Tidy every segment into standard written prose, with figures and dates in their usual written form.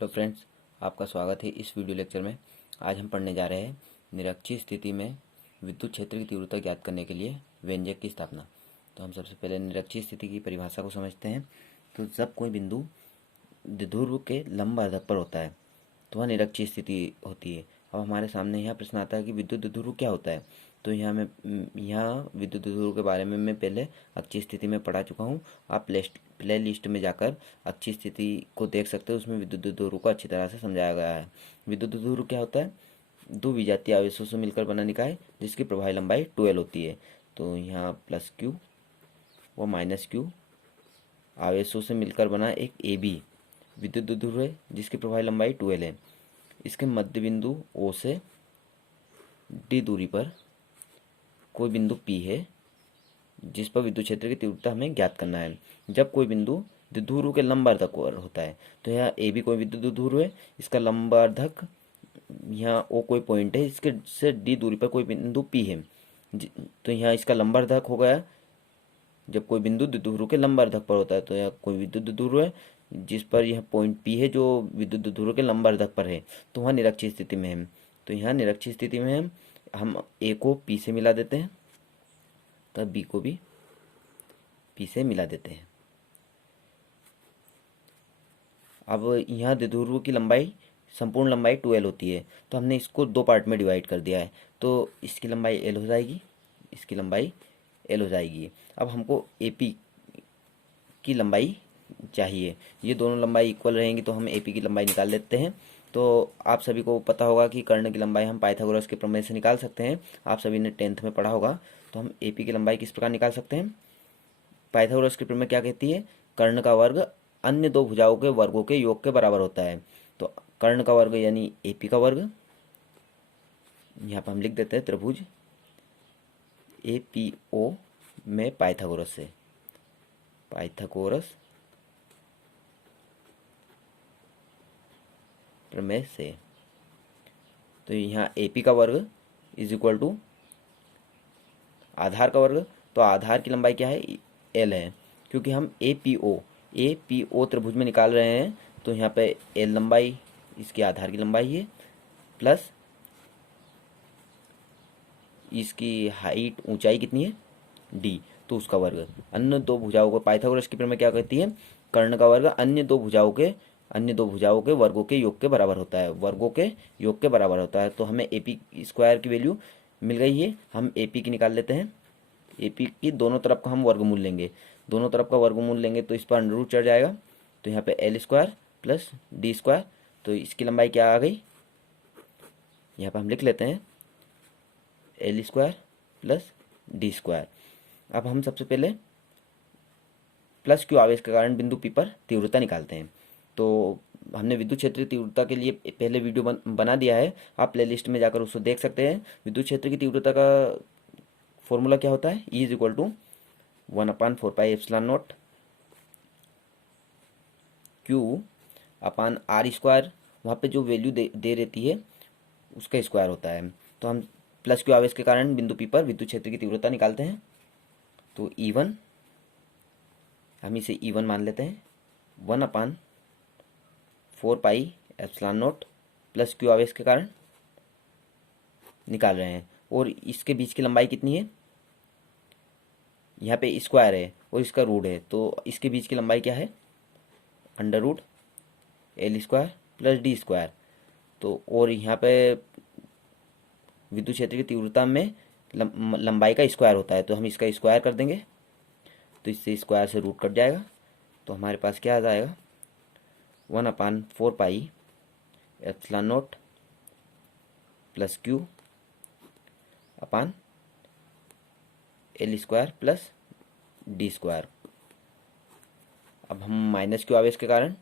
Hello friends, आपका स्वागत है इस वीडियो लेक्चर में। आज हम पढ़ने जा रहे हैं निरक्षीय स्थिति में विद्युत क्षेत्र की तीव्रता ज्ञात करने के लिए व्यंजक की स्थापना। तो हम सबसे पहले निरक्षीय स्थिति की परिभाषा को समझते हैं। तो जब कोई बिंदु द्विध्रुव के लंब अर्धक पर होता है तो वह निरक्षीय स्थिति होती है। अब हमारे सामने यहाँ प्रश्न आता है कि विद्युत द्विध्रुव क्या होता है। तो यहाँ विद्युत द्विध्रुव के बारे में मैं पहले अक्षीय स्थिति में पढ़ा चुका हूँ। आप प्ले लिस्ट में जाकर अक्षीय स्थिति को देख सकते हो, उसमें विद्युत द्विध्रुव को अच्छी तरह से समझाया गया है। विद्युत द्विध्रुव क्या होता है? दो विजातीय आवेशों से मिलकर बना निकाय जिसकी प्रभावी लंबाई 12 होती है। तो यहाँ प्लस क्यू व माइनस क्यू आवेशों से मिलकर बना एक ए बी विद्युत द्विध्रुव है जिसकी प्रभावी लंबाई 12 है। इसके मध्य बिंदु ओ से डी दूरी पर कोई बिंदु पी है जिस पर विद्युत क्षेत्र की तीव्रता हमें ज्ञात करना है। जब कोई बिंदु द्विध्रुव के लंबार्धक होता है तो यहाँ ए बी कोई विद्युत द्विध्रुव है, इसका लंबार्धक यहाँ ओ कोई पॉइंट है, इसके से डी दूरी पर कोई बिंदु पी है। तो यहाँ इसका लंबार्धक हो गया। जब कोई बिंदु द्विध्रुव के लंबार्धक पर होता है तो यहाँ कोई विद्युत द्विध्रुव है जिस पर यह पॉइंट पी है जो विद्युत द्विध्रुव के लंबार्धक पर है, तो वह निरक्षीय स्थिति में है। तो यहाँ निरक्षीय स्थिति में हम ए को पी से मिला देते हैं तब बी को भी पी से मिला देते हैं। अब यहाँ द्विध्रुव की लंबाई संपूर्ण लंबाई 12 होती है, तो हमने इसको दो पार्ट में डिवाइड कर दिया है। तो इसकी लंबाई एल हो जाएगी, इसकी लंबाई एल हो जाएगी। अब हमको ए पी की लंबाई चाहिए, ये दोनों लंबाई इक्वल रहेंगी तो हम ए पी की लंबाई निकाल लेते हैं। तो आप सभी को पता होगा कि कर्ण की लंबाई हम पाइथागोरस के प्रमेय से निकाल सकते हैं। आप सभी ने 10th में पढ़ा होगा। तो हम ए पी की लंबाई किस प्रकार निकाल सकते हैं? पाइथागोरस की प्रमेय क्या कहती है? कर्ण का वर्ग अन्य दो भुजाओं के वर्गों के योग के बराबर होता है। तो कर्ण का वर्ग यानी ए पी का वर्ग, यहाँ पर हम लिख देते हैं त्रिभुज ए पी ओ में पाइथागोरस प्रमेय से। तो यहाँ ए पी का वर्ग इज इक्वल टू आधार का वर्ग। तो आधार की लंबाई क्या है? एल है, क्योंकि हम ए पी ओ त्रिभुज में निकाल रहे हैं। तो यहाँ पे एल लंबाई इसकी आधार की लंबाई है प्लस इसकी हाइट ऊंचाई कितनी है? डी, तो उसका वर्ग। अन्य दो भुजाओं को पाइथागोरस की प्रमेय क्या कहती है? कर्ण का वर्ग अन्य दो भुजाओं के वर्गों के योग के बराबर होता है, वर्गों के योग के बराबर होता है। तो हमें ए पी स्क्वायर की वैल्यू मिल गई है, हम ए पी की निकाल लेते हैं। ए पी की दोनों तरफ का हम वर्गमूल लेंगे, दोनों तरफ का वर्गमूल लेंगे तो इस पर अंडर रूट चढ़ जाएगा। तो यहाँ पे L square plus D square, तो इसकी लंबाई क्या आ गई? यहाँ पे हम लिख लेते हैं L square plus D square. अब हम सबसे पहले प्लस क्यू आवेश के कारण बिंदु पी पर तीव्रता निकालते हैं। तो हमने विद्युत क्षेत्र की तीव्रता के लिए पहले वीडियो बना दिया है, आप प्ले लिस्ट में जाकर उसको देख सकते हैं। विद्युत क्षेत्र की तीव्रता का फॉर्मूला क्या होता है? E is equal to 1/4πε0 Q upon R square, वहाँ पे जो वैल्यू दे रहती है उसका स्क्वायर होता है। तो हम प्लस क्यू आवेश के कारण बिंदु पी पर विद्युत क्षेत्र की तीव्रता निकालते हैं। तो E1 हम इसे E1 मान लेते हैं, 1/4πε0 प्लस क्यू आवेश के कारण निकाल रहे हैं। और इसके बीच की लंबाई कितनी है? यहाँ पे स्क्वायर है और इसका रूट है, तो इसके बीच की लंबाई क्या है? Under root L square plus D square. तो और यहाँ पे विद्युत क्षेत्र की तीव्रता में लंबाई का स्क्वायर होता है, तो हम इसका स्क्वायर कर देंगे तो इससे स्क्वायर से रूट कट जाएगा। तो हमारे पास क्या आ जाएगा? 1/4πε0 plus Q upon L square plus D square. अब हम माइनस क्यू आवेश के कारण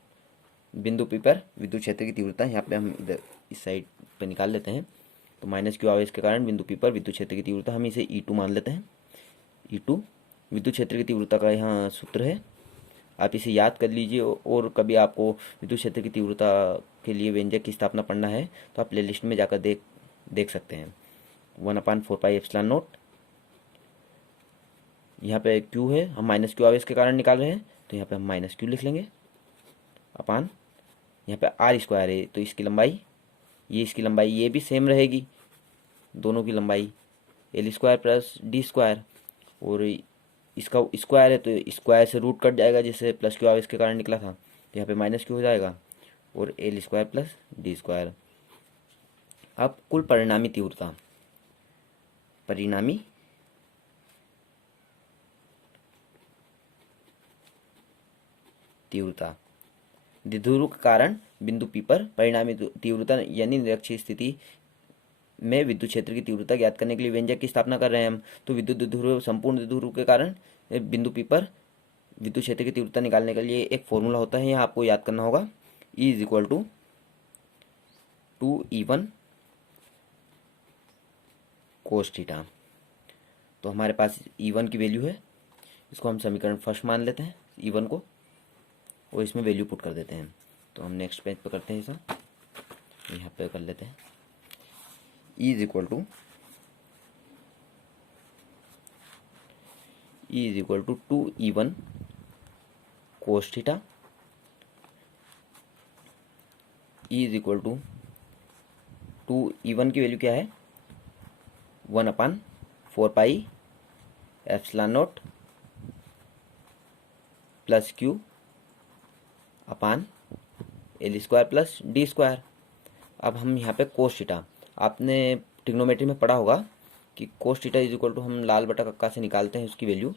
बिंदु पी पर विद्युत क्षेत्र की तीव्रता यहाँ पे हम इधर इस साइड पे निकाल लेते हैं। तो माइनस क्यू आवेश के कारण बिंदु पी पर विद्युत क्षेत्र की तीव्रता हम इसे E2 मान लेते हैं। E2 विद्युत क्षेत्र की तीव्रता का यहाँ सूत्र है, आप इसे याद कर लीजिए। और कभी आपको विद्युत क्षेत्र की तीव्रता के लिए व्यंजक की स्थापना पढ़ना है तो आप प्लेलिस्ट में जाकर देख सकते हैं। 1/4πε0 यहाँ पे क्यू है, हम माइनस क्यू आवेश के कारण निकाल रहे हैं तो यहाँ पे हम माइनस क्यू लिख लेंगे अपान यहाँ पे आर स्क्वायर है तो इसकी लंबाई, ये इसकी लंबाई ये भी सेम रहेगी, दोनों की लंबाई L square plus D square, और इसका स्क्वायर है तो स्क्वायर से रूट कट जाएगा, जिससे प्लस क्यू आवेश के कारण निकला था, तो यहाँ पे माइनस क्यू हो जाएगा और L square plus D square. अब कुल परिणामी तीव्रता, परिणामी तीव्रता द्विध्रुव के कारण बिंदु P पर परिणामी तीव्रता यानी निरक्षीय स्थिति में विद्युत क्षेत्र की तीव्रता ज्ञात करने के लिए व्यंजक की स्थापना कर रहे हैं हम। तो विद्युत द्विध्रुव, संपूर्ण द्विध्रुव के कारण बिंदु P पर विद्युत क्षेत्र की तीव्रता निकालने के लिए एक फॉर्मूला होता है, यहाँ आपको याद करना होगा, E is equal to 2E1 cos theta. तो हमारे पास E1 की वैल्यू है, इसको हम समीकरण फर्स्ट मान लेते हैं E1 को, और इसमें वैल्यू पुट कर देते हैं। तो हम नेक्स्ट पेज पे करते हैं, ऐसा यहाँ पे कर लेते हैं। E is equal to 2E1 cos theta, E is equal to 2E1 की वैल्यू क्या है, 1/4 pi epsilon naught plus Q upon L square plus D square. अब हम यहाँ पे कोस थीटा, आपने ट्रिग्नोमेट्री में पढ़ा होगा कि cos theta is equal to हम लाल बटा कक्का से निकालते हैं उसकी वैल्यू,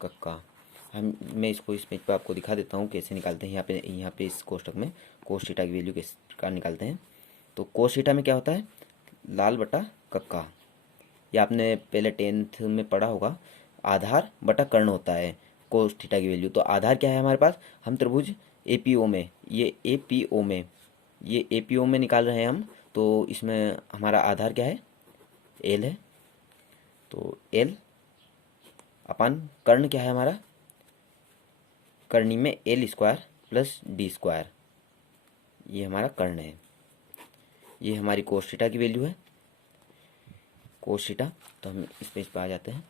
कक्का। मैं इसको इस पेज पे आपको दिखा देता हूँ कैसे निकालते हैं। यहाँ पे इस कोष्टक में कोस थीटा की वैल्यू किस प्रकार निकालते हैं। तो कोस थीटा में क्या होता है, लाल बटा कक्का, ये आपने पहले 10th में पढ़ा होगा, आधार बटा कर्ण होता है कोस थीटा की वैल्यू। तो आधार क्या है हमारे पास, हम त्रिभुज एपीओ में, ये एपीओ में निकाल रहे हैं हम, तो इसमें हमारा आधार क्या है, एल है। तो एल अपान कर्ण क्या है हमारा, कर्णी में L square plus D square, ये हमारा कर्ण है। ये हमारी कोस थीटा की वैल्यू है, कोस थीटा। तो हम इस पेज पर आ जाते हैं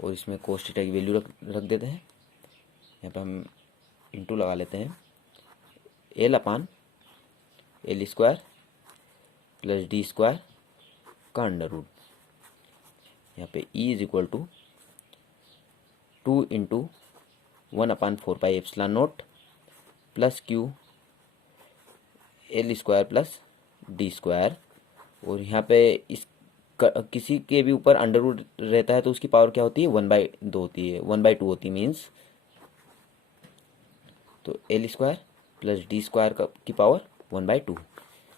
और इसमें कोस थीटा की वैल्यू रख देते हैं। यहाँ पर हम इंटू लगा लेते हैं, L upon L square plus D square का अंडर रूट। यहाँ पे E is equal to 2 into 1/4 pi epsilon naught plus Q L square plus D square. और यहाँ पे इस किसी के भी ऊपर अंडर रूट रहता है तो उसकी पावर क्या होती है, 1/2 होती है, 1/2 होती है मीन्स। तो L square plus D square की पावर 1/2।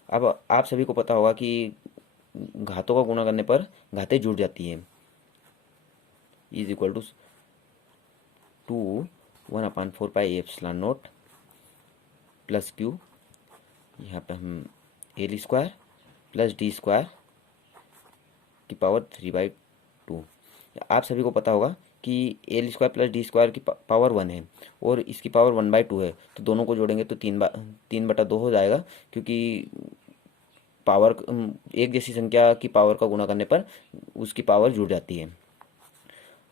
अब आप सभी को पता होगा कि घातों का गुणा करने पर घातें जुड़ जाती हैं। E is equal to 1/4 pi epsilon naught plus Q, यहाँ पे हम L square plus D square की पावर 3/2। आप सभी को पता होगा कि L square plus D square की पावर 1 है और इसकी पावर 1/2 है, तो दोनों को जोड़ेंगे तो 3/2 हो जाएगा, क्योंकि पावर एक जैसी संख्या की पावर का गुणा करने पर उसकी पावर जुड़ जाती है।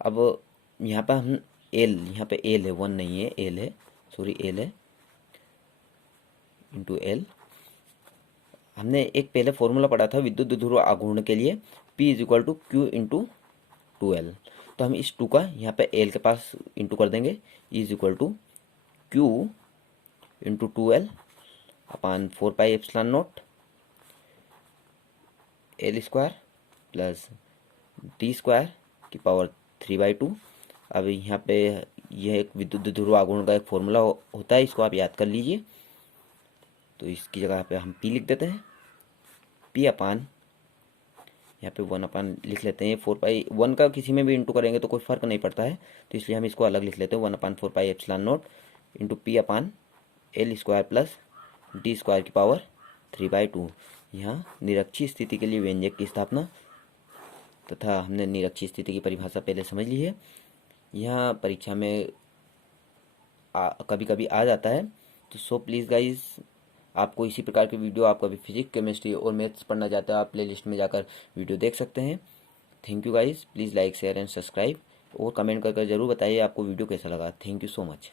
अब यहाँ पर हम यहाँ पे एल है, 1 नहीं है, एल है, सॉरी एल है, इंटू एल। हमने एक पहले फॉर्मूला पढ़ा था विद्युत द्विध्रुव आघूर्ण के लिए, P is equal to Q into 2L। तो हम इस 2 का यहाँ पे L के पास इंटू कर देंगे, E is equal to Q into 2L upon 4 pi epsilon naught L square plus D square की पावर 3/2। अब यहाँ पे यह एक विद्युत द्विध्रुव आघूर्ण का एक फॉर्मूला होता है, इसको आप याद कर लीजिए। तो इसकी जगह पे हम P लिख देते हैं, P अपान यहाँ पे 1 अपान लिख लेते हैं, 4 पाई 1 का किसी में भी इंटू करेंगे तो कोई फर्क नहीं पड़ता है, तो इसलिए हम इसको अलग लिख लेते हैं, 1/4 pi epsilon not into P upon L square plus D square की पावर 3/2। यहाँ निरक्षीय स्थिति के लिए व्यंजक की स्थापना तथा हमने निरक्षीय स्थिति की परिभाषा पहले समझ ली है। यहाँ परीक्षा में कभी कभी आ जाता है, तो सो प्लीज़ गाइज, आपको इसी प्रकार के वीडियो, आप कभी फिजिक्स, केमिस्ट्री और मैथ्स पढ़ना चाहते हो, आप प्लेलिस्ट में जाकर वीडियो देख सकते हैं। Thank you guys, please like share and subscribe और कमेंट करके ज़रूर बताइए आपको वीडियो कैसा लगा। Thank you so much.